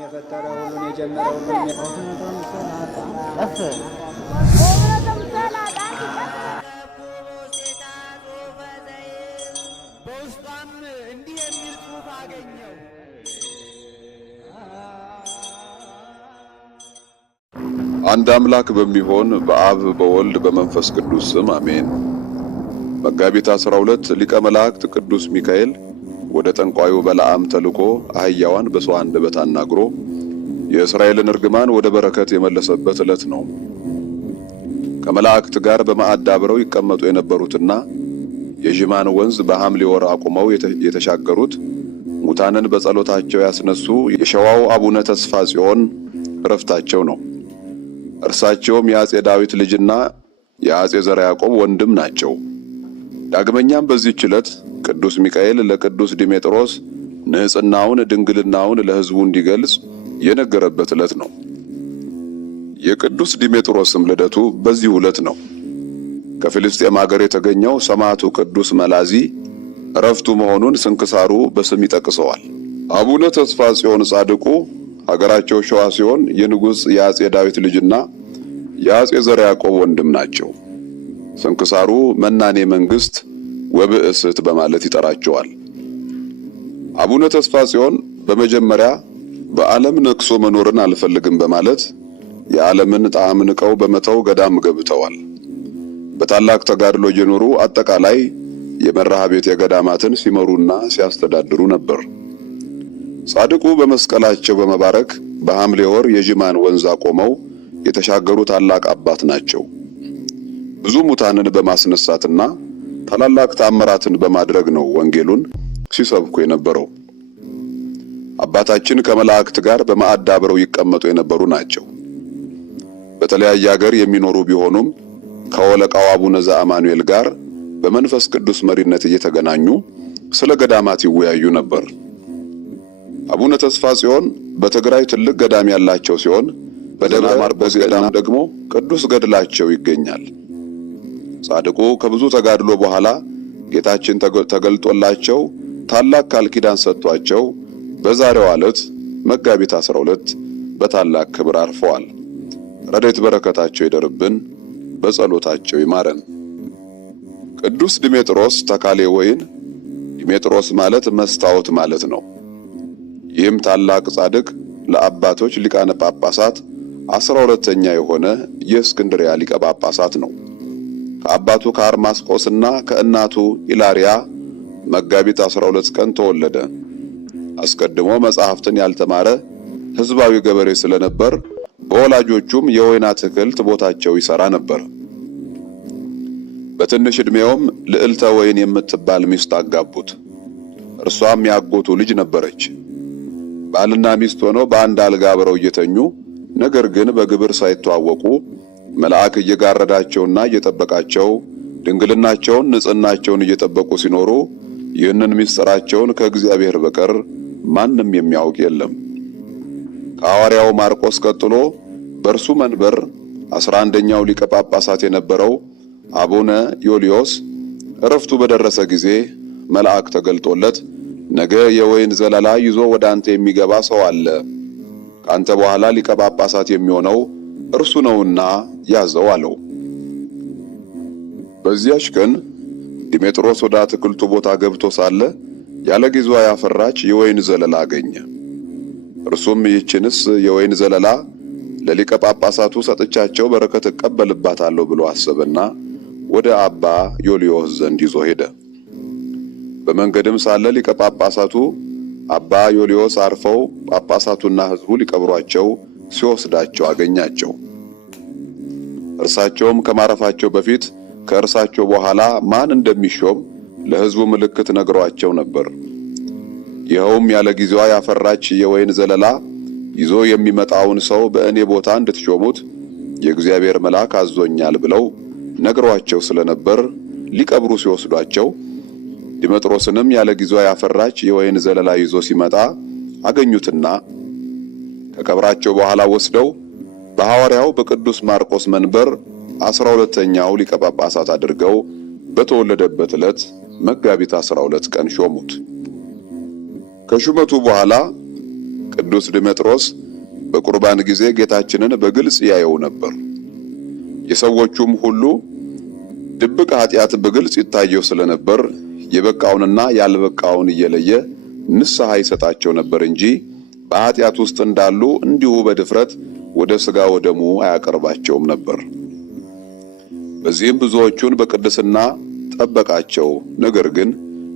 የፈጠረ ሁሉን የጀመረ ሁሉን በውስጧም እንዲህ የሚል ጽሑፍ አገኘው። አንድ አምላክ በሚሆን በአብ በወልድ በመንፈስ ቅዱስ ስም አሜን። መጋቢት 12 ሊቀ መላእክት ቅዱስ ሚካኤል ወደ ጠንቋዩ በለዓም ተልኮ አህያዋን በሰው አንደበት አናግሮ የእስራኤልን እርግማን ወደ በረከት የመለሰበት ዕለት ነው። ከመላእክት ጋር በማዕድ አብረው ይቀመጡ የነበሩትና የዥማን ወንዝ በሐምሌ ወር አቁመው የተሻገሩት ሙታንን በጸሎታቸው ያስነሱ የሸዋው አቡነ ተስፋ ጽዮን ዕረፍታቸው ነው። እርሳቸውም የአጼ ዳዊት ልጅና የአጼ ዘርዓ ያዕቆብ ወንድም ናቸው። ዳግመኛም በዚህች ዕለት ቅዱስ ሚካኤል ለቅዱስ ዲሜጥሮስ ንጽሕናውን ድንግልናውን ለሕዝቡ እንዲገልጽ የነገረበት ዕለት ነው። የቅዱስ ዲሜጥሮስም ልደቱ በዚህ ዕለት ነው። ከፍልስጤም ሀገር የተገኘው ሰማዕቱ ቅዱስ መላዚ ዕረፍቱ መሆኑን ስንክሳሩ በስም ይጠቅሰዋል። አቡነ ተስፋ ጽዮን ጻድቁ ሀገራቸው ሸዋ ሲሆን የንጉሥ የአጼ ዳዊት ልጅና የአጼ ዘርዓ ያዕቆብ ወንድም ናቸው። ስንክሳሩ መናኔ መንግሥት ወብእስት በማለት ይጠራቸዋል። አቡነ ተስፋ ጽዮን በመጀመሪያ በዓለም ነቅሶ መኖርን አልፈልግም በማለት የዓለምን ጣዕም ንቀው በመተው ገዳም ገብተዋል። በታላቅ ተጋድሎ እየኖሩ አጠቃላይ የመርሃ ቤት የገዳማትን ሲመሩና ሲያስተዳድሩ ነበር። ጻድቁ በመስቀላቸው በመባረክ በሐምሌ ወር የዥማን ወንዝ አቆመው የተሻገሩ ታላቅ አባት ናቸው። ብዙ ሙታንን በማስነሳትና ታላላቅ ተአምራትን በማድረግ ነው ወንጌሉን ሲሰብኩ የነበረው። አባታችን ከመላእክት ጋር በማዕድ አብረው ይቀመጡ የነበሩ ናቸው። በተለያየ ሀገር የሚኖሩ ቢሆኑም ከወለቃው አቡነ ዘአማኑኤል ጋር በመንፈስ ቅዱስ መሪነት እየተገናኙ ስለ ገዳማት ይወያዩ ነበር። አቡነ ተስፋ ጽዮን በትግራይ ትልቅ ገዳም ያላቸው ሲሆን በደብረ ማርቆስ ገዳም ደግሞ ቅዱስ ገድላቸው ይገኛል። ጻድቁ ከብዙ ተጋድሎ በኋላ ጌታችን ተገልጦላቸው ታላቅ ቃል ኪዳን ሰጥቷቸው በዛሬው ዕለት መጋቢት 12 በታላቅ ክብር አርፈዋል። ረድኤት በረከታቸው ይደርብን፣ በጸሎታቸው ይማረን። ቅዱስ ዲሜጥሮስ ተካሌ ወይን፣ ዲሜጥሮስ ማለት መስታወት ማለት ነው። ይህም ታላቅ ጻድቅ ለአባቶች ሊቃነ ጳጳሳት 12ኛ የሆነ የእስክንድርያ ሊቀ ጳጳሳት ነው። ከአባቱ ከአርማስቆስና ከእናቱ ኢላሪያ መጋቢት 12 ቀን ተወለደ። አስቀድሞ መጻሕፍትን ያልተማረ ሕዝባዊ ገበሬ ስለነበር በወላጆቹም የወይን አትክልት ቦታቸው ይሰራ ነበር። በትንሽ ዕድሜውም ልዕልተ ወይን የምትባል ሚስት አጋቡት። እርሷም ያጎቱ ልጅ ነበረች። ባልና ሚስት ሆነው በአንድ አልጋ አብረው እየተኙ ነገር ግን በግብር ሳይተዋወቁ መልአክ እየጋረዳቸውና እየጠበቃቸው ድንግልናቸውን ንጽሕናቸውን እየጠበቁ ሲኖሩ ይህንን ምስጢራቸውን ከእግዚአብሔር በቀር ማንም የሚያውቅ የለም። ከሐዋርያው ማርቆስ ቀጥሎ በእርሱ መንበር 11ኛው ሊቀ ጳጳሳት የነበረው አቡነ ዮልዮስ ዕረፍቱ በደረሰ ጊዜ መልአክ ተገልጦለት ነገ የወይን ዘለላ ይዞ ወደ አንተ የሚገባ ሰው አለ፣ ከአንተ በኋላ ሊቀ ጳጳሳት የሚሆነው እርሱ ነውና ያዘው አለው። በዚያች ቀን ዲሜጥሮስ ወደ አትክልቱ ቦታ ገብቶ ሳለ ያለ ጊዜዋ ያፈራች የወይን ዘለላ አገኘ። እርሱም ይህችንስ የወይን ዘለላ ለሊቀ ጳጳሳቱ ሰጥቻቸው በረከት እቀበልባታለሁ ብሎ አሰበና ወደ አባ ዮልዮስ ዘንድ ይዞ ሄደ። በመንገድም ሳለ ሊቀ ጳጳሳቱ አባ ዮልዮስ አርፈው ጳጳሳቱና ሕዝቡ ሊቀብሯቸው ሲወስዳቸው አገኛቸው። እርሳቸውም ከማረፋቸው በፊት ከእርሳቸው በኋላ ማን እንደሚሾም ለሕዝቡ ምልክት ነግሯቸው ነበር። ይኸውም ያለ ጊዜዋ ያፈራች የወይን ዘለላ ይዞ የሚመጣውን ሰው በእኔ ቦታ እንድትሾሙት የእግዚአብሔር መልአክ አዞኛል ብለው ነግሯቸው ስለነበር ሊቀብሩ ሲወስዷቸው ዲሜጥሮስንም ያለ ጊዜዋ ያፈራች የወይን ዘለላ ይዞ ሲመጣ አገኙትና ከቀብራቸው በኋላ ወስደው በሐዋርያው በቅዱስ ማርቆስ መንበር 12ኛው ሊቀ ጳጳሳት አድርገው በተወለደበት ዕለት መጋቢት 12 ቀን ሾሙት። ከሹመቱ በኋላ ቅዱስ ዲሜጥሮስ በቁርባን ጊዜ ጌታችንን በግልጽ ያየው ነበር። የሰዎቹም ሁሉ ድብቅ ኃጢአት በግልጽ ይታየው ስለነበር የበቃውንና ያልበቃውን እየለየ ንስሐ ይሰጣቸው ነበር እንጂ በኃጢአት ውስጥ እንዳሉ እንዲሁ በድፍረት ወደ ሥጋ ወደሙ አያቀርባቸውም ነበር። በዚህም ብዙዎቹን በቅድስና ጠበቃቸው። ነገር ግን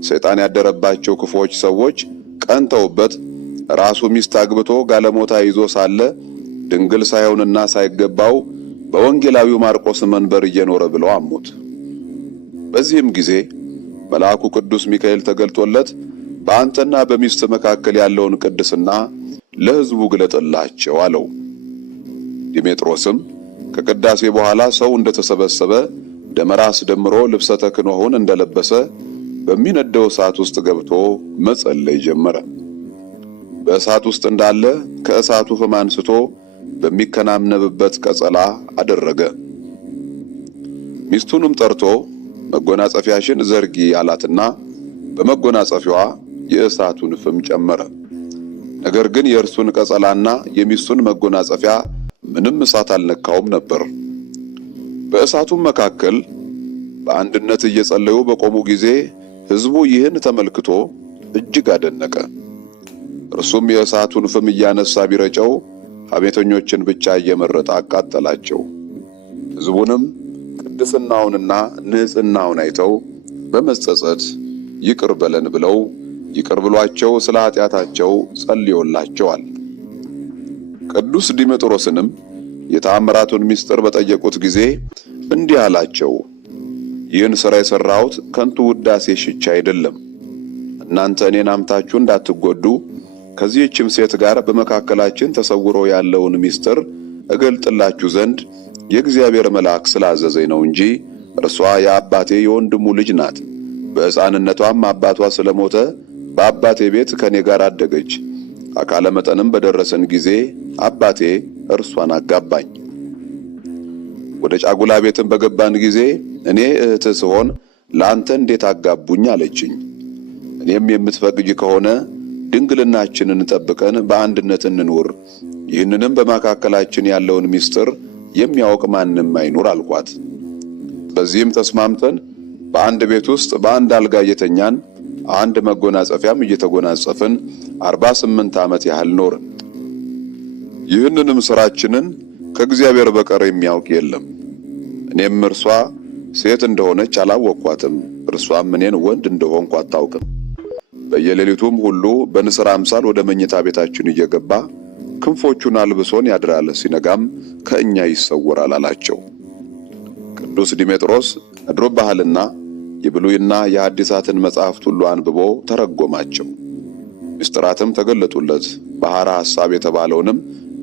ሰይጣን ያደረባቸው ክፉዎች ሰዎች ቀንተውበት ራሱ ሚስት አግብቶ ጋለሞታ ይዞ ሳለ ድንግል ሳይሆንና ሳይገባው በወንጌላዊው ማርቆስ መንበር እየኖረ ብለው አሙት። በዚህም ጊዜ መልአኩ ቅዱስ ሚካኤል ተገልጦለት በአንተና በሚስት መካከል ያለውን ቅድስና ለሕዝቡ ግለጥላቸው አለው። ዲሜጥሮስም ከቅዳሴ በኋላ ሰው እንደተሰበሰበ ደመራ አስደምሮ ልብሰ ተክህኖውን እንደለበሰ በሚነደው እሳት ውስጥ ገብቶ መጸለይ ጀመረ። በእሳት ውስጥ እንዳለ ከእሳቱ ፍም አንስቶ በሚከናነብበት ቀጸላ አደረገ። ሚስቱንም ጠርቶ መጎናጸፊያሽን ዘርጊ አላትና በመጎናጸፊያዋ የእሳቱን ፍም ጨመረ። ነገር ግን የእርሱን ቀጸላና የሚስቱን መጎናጸፊያ ምንም እሳት አልነካውም ነበር። በእሳቱም መካከል በአንድነት እየጸለዩ በቆሙ ጊዜ ሕዝቡ ይህን ተመልክቶ እጅግ አደነቀ። እርሱም የእሳቱን ፍም እያነሳ ቢረጨው ሐሜተኞችን ብቻ እየመረጠ አቃጠላቸው። ሕዝቡንም ቅድስናውንና ንጽሕናውን አይተው በመጸጸት ይቅር በለን ብለው ይቅር ብሏቸው ስለ ኃጢአታቸው ጸልዮላቸዋል። ቅዱስ ዲሜጥሮስንም የተአምራቱን ምስጢር በጠየቁት ጊዜ እንዲህ አላቸው። ይህን ሥራ የሠራሁት ከንቱ ውዳሴ ሽቻ አይደለም። እናንተ እኔን አምታችሁ እንዳትጎዱ ከዚህችም ሴት ጋር በመካከላችን ተሰውሮ ያለውን ምስጢር እገልጥላችሁ ዘንድ የእግዚአብሔር መልአክ ስላዘዘኝ ነው እንጂ እርሷ የአባቴ የወንድሙ ልጅ ናት። በሕፃንነቷም አባቷ ስለሞተ በአባቴ ቤት ከኔ ጋር አደገች። አካለ መጠንም በደረሰን ጊዜ አባቴ እርሷን አጋባኝ። ወደ ጫጉላ ቤትም በገባን ጊዜ እኔ እህትህ ስሆን ለአንተ እንዴት አጋቡኝ አለችኝ። እኔም የምትፈቅጂ ከሆነ ድንግልናችንን ጠብቀን በአንድነት እንኑር፣ ይህንንም በመካከላችን ያለውን ምስጢር የሚያውቅ ማንም አይኑር አልኳት። በዚህም ተስማምተን በአንድ ቤት ውስጥ በአንድ አልጋ እየተኛን አንድ መጎናጸፊያም እየተጎናጸፍን 48 ዓመት ያህል ኖርን። ይህንንም ሥራችንን ከእግዚአብሔር በቀር የሚያውቅ የለም። እኔም እርሷ ሴት እንደሆነች አላወቅኳትም፣ እርሷም እኔን ወንድ እንደሆንኩ አታውቅም። በየሌሊቱም ሁሉ በንስር አምሳል ወደ መኝታ ቤታችን እየገባ ክንፎቹን አልብሶን ያድራል፣ ሲነጋም ከእኛ ይሰወራል አላቸው። ቅዱስ ዲሜጥሮስ አድሮባሃልና የብሉይና የሐዲሳትን መጻሕፍት ሁሉ አንብቦ ተረጎማቸው። ምስጢራትም ተገለጡለት። ባሕረ ሐሳብ የተባለውንም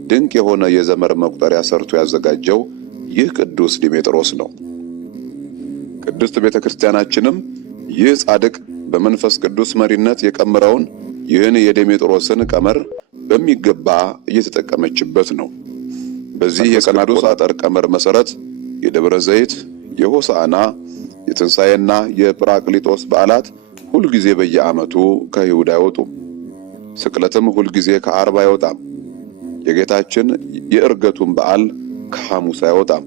ድንቅ የሆነ የዘመር መቁጠሪያ ሰርቶ ያዘጋጀው ይህ ቅዱስ ዲሜጥሮስ ነው። ቅድስት ቤተ ክርስቲያናችንም ይህ ጻድቅ በመንፈስ ቅዱስ መሪነት የቀመረውን ይህን የዲሜጥሮስን ቀመር በሚገባ እየተጠቀመችበት ነው። በዚህ የቀን አቆጣጠር ቀመር መሠረት የደብረ ዘይት፣ የሆሳዕና፣ የትንሣኤና የጵራቅሊጦስ በዓላት ሁልጊዜ በየዓመቱ ከይሁዳ አይወጡም። ስቅለትም ሁልጊዜ ከአርብ አይወጣም። የጌታችን የዕርገቱን በዓል ከሐሙስ አይወጣም።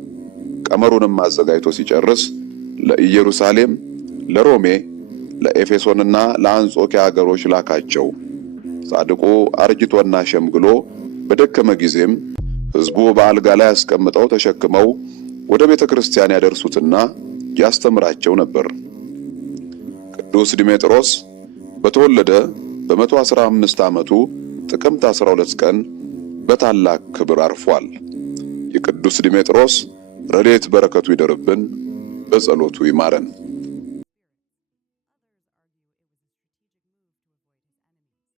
ቀመሩንም አዘጋጅቶ ሲጨርስ ለኢየሩሳሌም፣ ለሮሜ፣ ለኤፌሶንና ለአንጾኪያ አገሮች ላካቸው። ጻድቁ አርጅቶና ሸምግሎ በደከመ ጊዜም ሕዝቡ በአልጋ ላይ አስቀምጠው ተሸክመው ወደ ቤተ ክርስቲያን ያደርሱትና ያስተምራቸው ነበር። ቅዱስ ዲሜጥሮስ በተወለደ በ115 ዓመቱ ጥቅምት 12 ቀን በታላቅ ክብር አርፏል። የቅዱስ ዲሜጥሮስ ረድኤት በረከቱ ይደርብን፣ በጸሎቱ ይማረን።